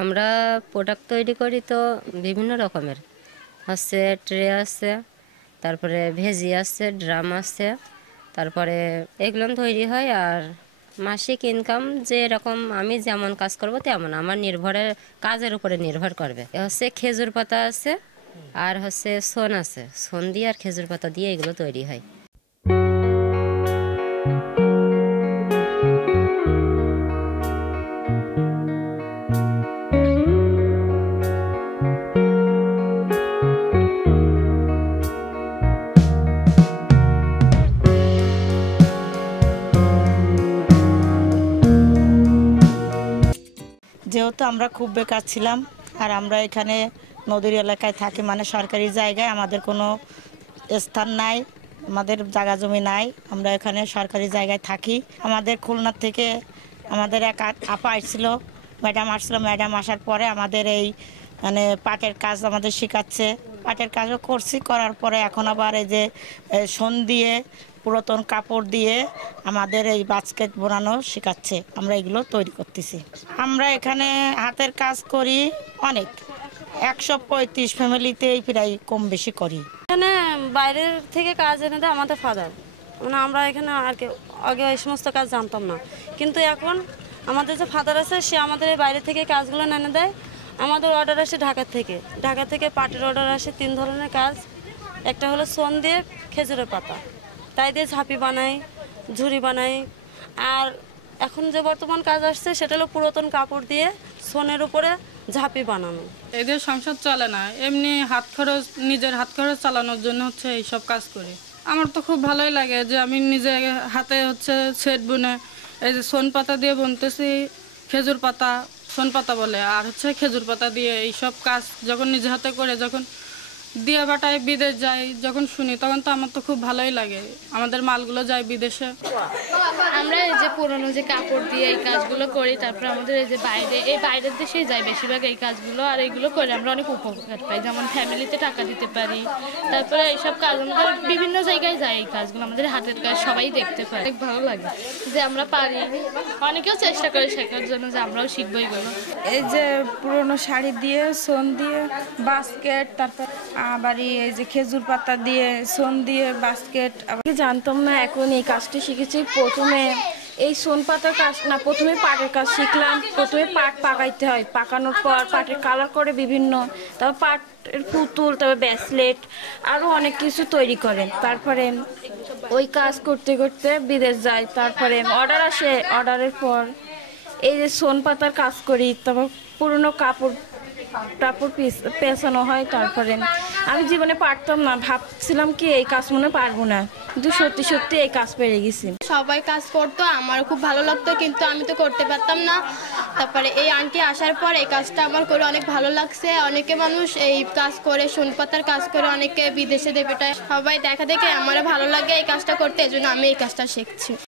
আমরা প্রোডাক্ট তৈরি করি তো বিভিন্ন রকমের হচ্ছে, ট্রে আছে, তারপরে ভেজি আছে, ড্রাম আছে, তারপরে এগুলো তৈরি হয়। আর মাসিক ইনকাম যে রকম আমি যেমন কাজ করব তেমন আমার কাজের উপরে নির্ভর করবে। হচ্ছে খেজুর পাতা আছে আর হচ্ছে সোন আছে, সোন দিয়ে আর খেজুর পাতা দিয়ে এগুলো তৈরি হয়। যেহেতু আমরা খুব বেকার ছিলাম, আর আমরা এখানে নদীর এলাকায় থাকি, মানে সরকারি জায়গায় আমাদের কোনো স্থান নাই, আমাদের জায়গা জমি নাই, আমরা এখানে সরকারি জায়গায় থাকি। আমাদের খুলনা থেকে আমাদের এক আপা আসছিল, ম্যাডাম আসছিল, ম্যাডাম আসার পরে আমাদের এই মানে পাটের কাজ আমাদের শেখাচ্ছে, পাটের কাজও করছি। করার পরে এখন আবার এই যে সোন দিয়ে, পুরাতন কাপড় দিয়ে আমাদের এই বাস্কেট বানানো শেখাচ্ছে, আমরা এগুলো তৈরি করতেছি। আমরা এখানে হাতের কাজ করি অনেক, 135 ফ্যামিলিতেই প্রায় কম বেশি করি। এখানে বাইরের থেকে কাজ এনে দেয় আমাদের ফাদার, মানে আমরা এখানে আর কি আগে এই সমস্ত কাজ জানতাম না, কিন্তু এখন আমাদের যে ফাদার আছে সে আমাদের এই বাইরে থেকে কাজগুলো এনে দেয়। আমাদের অর্ডার আসে ঢাকা থেকে পাটের অর্ডার আসে 3 ধরনের কাজ। একটা হলো সোন দিয়ে খেজুরের পাতা, তাই দিয়ে ঝাঁপি বানাই, ঝুড়ি বানাই। আর এখন যে বর্তমান কাজ আসছে সেটা হলো পুরাতন কাপড় দিয়ে সোনের উপরে ঝাঁপি বানানো। এদের সংসার চলে না, এমনি নিজের হাত খরচ চালানোর জন্য হচ্ছে এইসব কাজ করি। আমার তো খুব ভালোই লাগে যে আমি নিজে হাতে হচ্ছে সেট বুনে, এই যে সোন পাতা দিয়ে বুনতেছি, খেজুর পাতা, সোন পাতা বলে, আর হচ্ছে খেজুর পাতা দিয়ে এইসব কাজ যখন নিজে হাতে করে যখন দিয়ে বাটায় বিদেশ যাই, যখন শুনি তখন তো আমার তো খুব ভালোই লাগে। আমাদের মালগুলো যায় বিদেশে। আমরা এই যে পুরনো যে কাপড় দিয়ে এই কাজগুলো করি, তারপর আমাদের এই যে বাইরের দেশেই যায় বেশিরভাগ এই কাজগুলো, আর এইগুলো করে আমরা অনেক উপকার পাই, যেমন ফ্যামিলিতে টাকা দিতে পারি। তারপরে এইসব কাজ আমাদের বিভিন্ন জায়গায় যায়, এই কাজগুলো আমাদের হাতের কাজ সবাই দেখতে পায়, অনেক ভালো লাগে যে আমরা পারি। অনেকেও চেষ্টা করে শেখার জন্য যে আমরাও শিখবো এগুলো। এই যে পুরনো শাড়ি দিয়ে, সোন দিয়ে বাস্কেট, তারপর আবার এই যে খেজুর পাতা দিয়ে, সোন দিয়ে বাস্কেট। আমি জানতাম না, এখন এই কাজটি শিখেছি। প্রথমে এই সোন পাতার কাজ না, প্রথমে পাটের কাজ শিখলাম। প্রথমে পাট পাকাইতে হয়, পাকানোর পর পাটের কালার করে বিভিন্ন, তারপর পাটের পুতুল, তারপর ব্রেসলেট, আরও অনেক কিছু তৈরি করে। তারপরে ওই কাজ করতে করতে বিদেশ যায়, তারপরে অর্ডার আসে, অর্ডারের পর এই যে সোন পাতার কাজ করি, তারপর পুরনো কাপড় পেছানো হয়। তারপরে আমি জীবনে পারতাম না, ভাবছিলাম কি এই কাজ মনে পারবো না, কিন্তু সত্যি সত্যি এই কাজ পেরে গেছি। সবাই কাজ করতো, আমারও খুব ভালো লাগতো, কিন্তু আমি তো করতে পারতাম না। তারপরে এই আন্টি আসার পর এই কাজটা আমার করে অনেক ভালো লাগছে। অনেকে মানুষ এই কাজ করে, সোন পাতার কাজ করে অনেকে বিদেশে দেবে, সবাই দেখা দেখে আমারও ভালো লাগে এই কাজটা করতে, এজন্য আমি এই কাজটা শিখছি।